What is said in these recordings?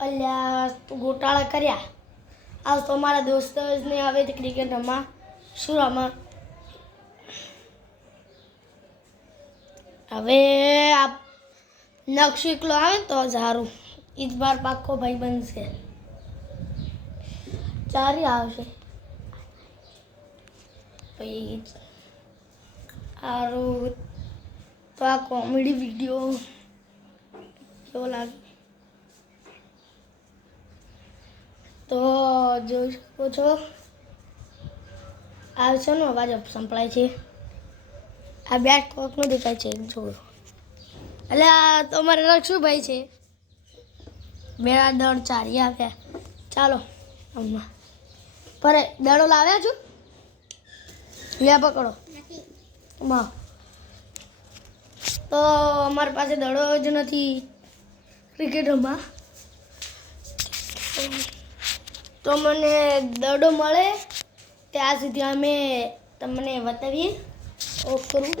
અલ્યા તું ગોટાળા કર્યા આજ તો મારા દોસ્તને આવે તે ક્રિકેટ રમવા શું રમા હવે આ નક્ષુ એકલો આવે ને તો સારું इस बार पाक्को भाई बनશે ચારી આવશે પછી આરું તો આ કોમેડી વિડીયો કેવો લાગે તો જોઈ શકો છો આ છે ને અવાજ સંભળાય છે આ બેટ કોકનો દેખાય છે જોડો એટલે આ તો અમારા રક્ષુભાઈ છે મેરા દળ ચારી આવ્યા ચાલો અમ્મા પર દડો લાવ્યા છું લે પકડો માં તો અમારી પાસે દડો જ નથી ક્રિકેટમાં તો મને દડો મળે ત્યાં સુધી અમે તમને બતાવીએ ઓફ કરું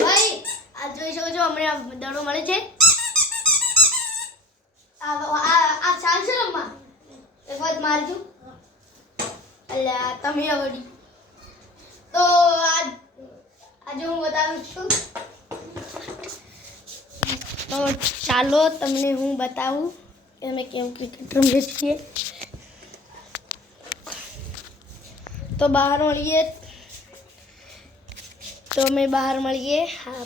ભાઈ આ જોઈ શકો છો અમને દડો મળે છે આ ચાલશે રમવા એક વાત મારી છું અલ્યા તમે આવડી તો આજે હું બતાવું છું તો ચાલો તમને હું બતાવું કે અમે કેવું ક્રિકેટ રમીએ છીએ તો બહાર મળીએ હા